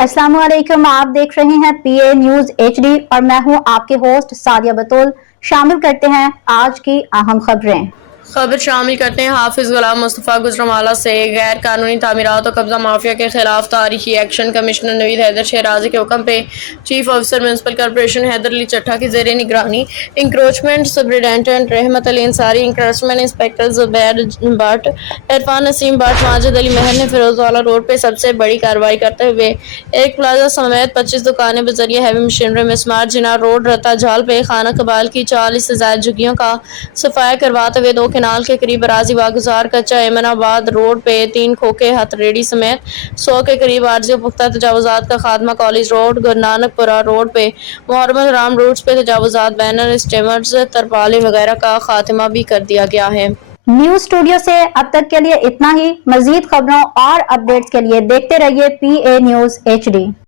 अस्सलाम वालेकुम। आप देख रहे हैं PA न्यूज HD और मैं हूं आपके होस्ट सादिया बतूल। शामिल करते हैं आज की अहम खबरें। खबर शामिल करते हैं हाफिज गुलाम मुस्तफ़ा गुजरांवाला से गैर कानूनी तामीरात और कब्जा माफिया के खिलाफ तारीखी एक्शन। कमिश्नर नवीद हैदर शहराजी के हुक्म पे chief officer municipal corporation Haider Ali Chattha की जेर निगरानी encroachment superintendent Rehmat Ali Ansari, encroachment inspector Zubair Bhatt, Irfan Naseem Bhatt, Majid Ali Mahar ने फिरोजवाला रोड पर सबसे बड़ी कार्रवाई करते हुए एक प्लाजा समेत 25 दुकानें बजरिए हैवी मशीनरी में स्मार्ट जिना रोड रता झाल पे खाना कबाल की 40 से ज्यादा झुग्गियों का सफाया करवाते हुए 2 केनाल के करीब अराजी वागुजार कच्चा एमनाबाद रोड पे 3 खोखे हथरेडी समेत 100 के करीब आरजी पुख्ता तजावुजात का खात्मा, कॉलेज रोड, गुरु नानकपुरा रोड पे मोहम्मद राम रूट्स पे तजावुजात, बैनर, स्टेमर्स, तरपाले वगैरह का खात्मा भी कर दिया गया है। न्यूज स्टूडियो से अब तक के लिए इतना ही। मजीद खबरों और अपडेट्स के लिए देखते रहिए PA न्यूज HD।